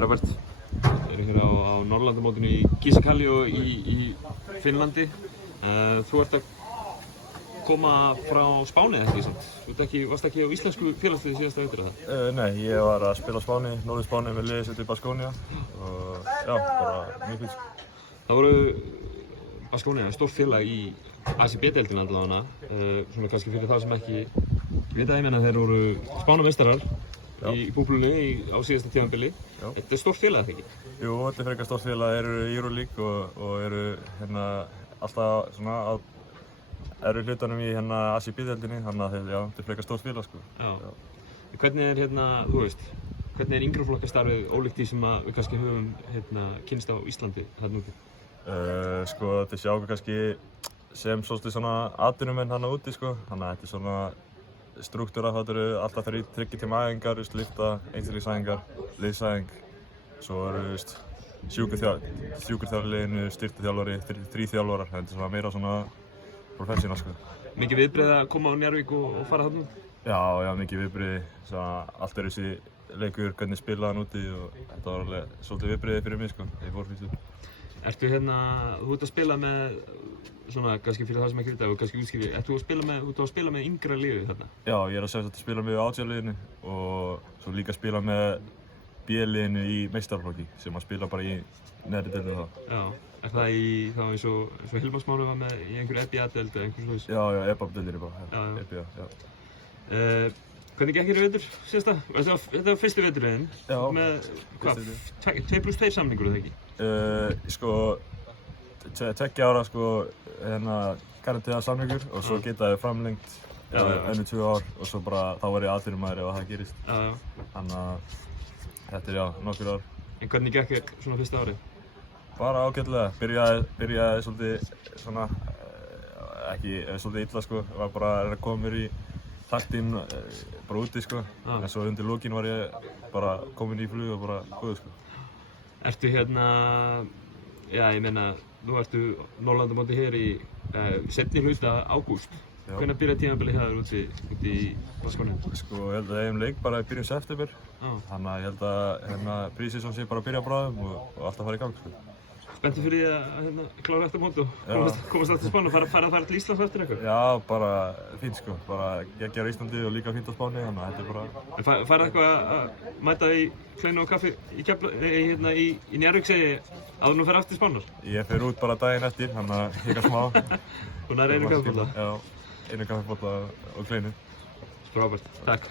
Robert. Við erum hér á Norðurlandamótinu í Gísakali og í Finnlandi. Þú ert að koma frá Spáni, ekki sant? Þú varst ekki á íslensku félagsliði síðasta vetur, eða það? Nei, ég var að spila á Spáni, Norður Spáni með liðið sitt í Baskonia og já, bara mjög fínt. Það voru Baskonia, stórt félag í ACB-deildinni allavega. Svona kannski fyrir það sem ekki vita, ég meina þeir voru Spánameistarar í búblunni á síðasta tímabili. Þetta stórt félag, ekki? Jú, þetta frekar stórt félag, þeir eru í Euroleague og eru hérna alltaf svona á hlutunum í hérna ACB-deildinni, þannig að þetta frekar stórt félag, sko. Já. Hvernig þú veist, hvernig yngri flokkastarfið ólíkt því sem við kannski höfum kynnst á Íslandi þarna úti? Sko, þetta sjá okkur kannski sem svolítið svona atvinnumenn þarna úti, sko. Þannig að þetta er svona struktúra, þetta eru alltaf 3 tíma æfingar, lyfta, einstaklingsæfingar, liðsæfing. Svo eru sjúkraþjálfari í liðinu, styrktarþjálfari, 3 þjálfarar. Þetta er svona meira svona professional, sko. Mikið viðbrigði að koma á Njarðvík og fara þarna út? Já, mikið viðbrigði. Allt þessi leikur, hvernig spila hann úti og þetta var alveg svolítið viðbrigði fyrir mig, sko. Ég fór fyrstu. Þú ert að spila með, svona kannski fyrir það sem ekki vita og kannski útskýri, þú ert að spila með yngra liðið þarna? Já, ég er að spila með átjárliðinu og svo líka spila með B-liðinu í meistaraflokki sem að spila bara í neðri deildinni þá. Já, það þá eins og Hilmar Smári var með í einhverju EBA-deild eða einhvers slags? Já, EBA-deildinni bara, EBA, já. Hvernig gekk þér í vetur síðasta? Þetta var fyrsti veturinn með, hvað, 2+2 samningur eða ekki? Sko, 2 ára sko, garantíða samningur og svo geta þið framlengt önnu 2 ár og svo bara þá var ég atvinnumaður ef það gerist. Þannig að þetta er nokkur ár. En hvernig gekk þér svona fyrsta árið? Bara ágætlega. Byrjaði svolítið svona, ekki svolítið illa sko, var bara að koma mér í taktinn bara úti sko, en svo undir lokin var ég bara komin í flug og bara góður sko. Ég meina, nú ertu Norðurlandamóti hér í seinni hluta ágúst. Hvenær byrjar tímabilið hjá þér úti í Baskonia? Sko, ég held að eigum leik bara í byrjun september. Þannig að ég held að pre-season sé bara að byrja bráðum og alltaf fara í gang sko. Spenntur fyrir því að klára eftir mót og komast aftur til Spáni og fara til Íslands eftir eitthvað? Já, bara fínt sko. Bara geggja á Íslandi og líka fínt á Spáni, þannig að þetta er bara... En farið eitthvað að mæta í kleinu og kaffi í Njarðvík segi áður nú fer aftur til Spánar? Ég fer út bara daginn eftir, þannig að hika smá. Þú nær einu kaffibolla? Já, einu kaffibolla og kleinu. Frábært, takk.